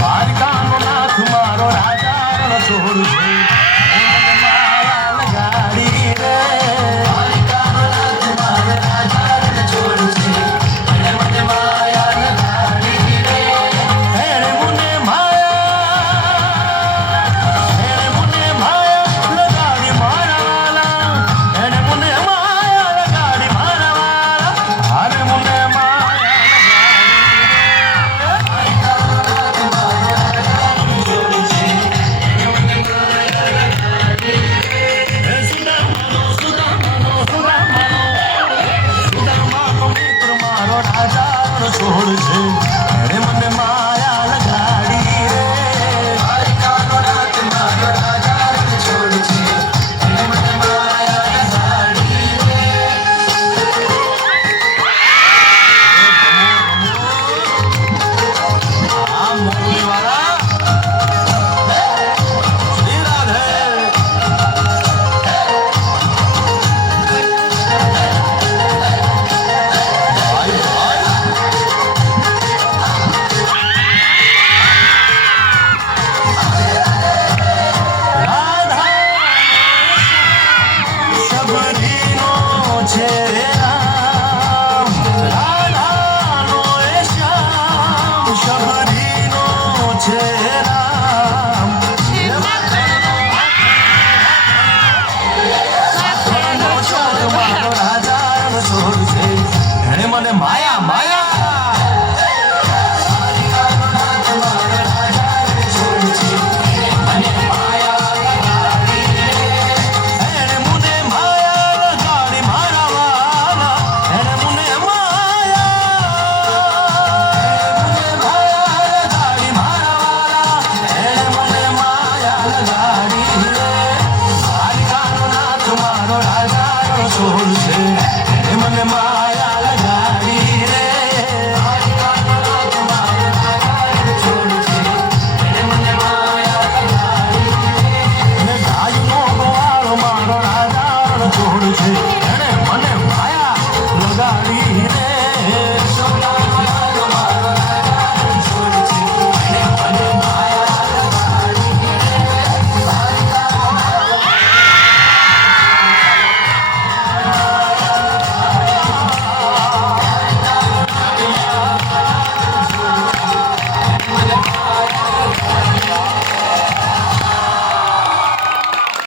દ્વારકાનો નાથ મારો રાજા રણછોડ છે. મને માયા લગાડી રે. દ્વારકાનો નાથ મારો રાજા રણછોડ છે. મને માયા લગાડી રે. એણે મને માયા લગાડી મારા વાલા. એણે મને માયા લગાડી મારા વાલા. હારે મને છોડ છે. એણે મને માયા લગાડી રે. દ્વારકાનો નાથ મારો રાજા રણછોડ છે. એણે મને માયા લગાડી રે. આ મોરલીવાળા શ્રી રાધે. રાધાનો એ શ્યામ શબરીનો છે.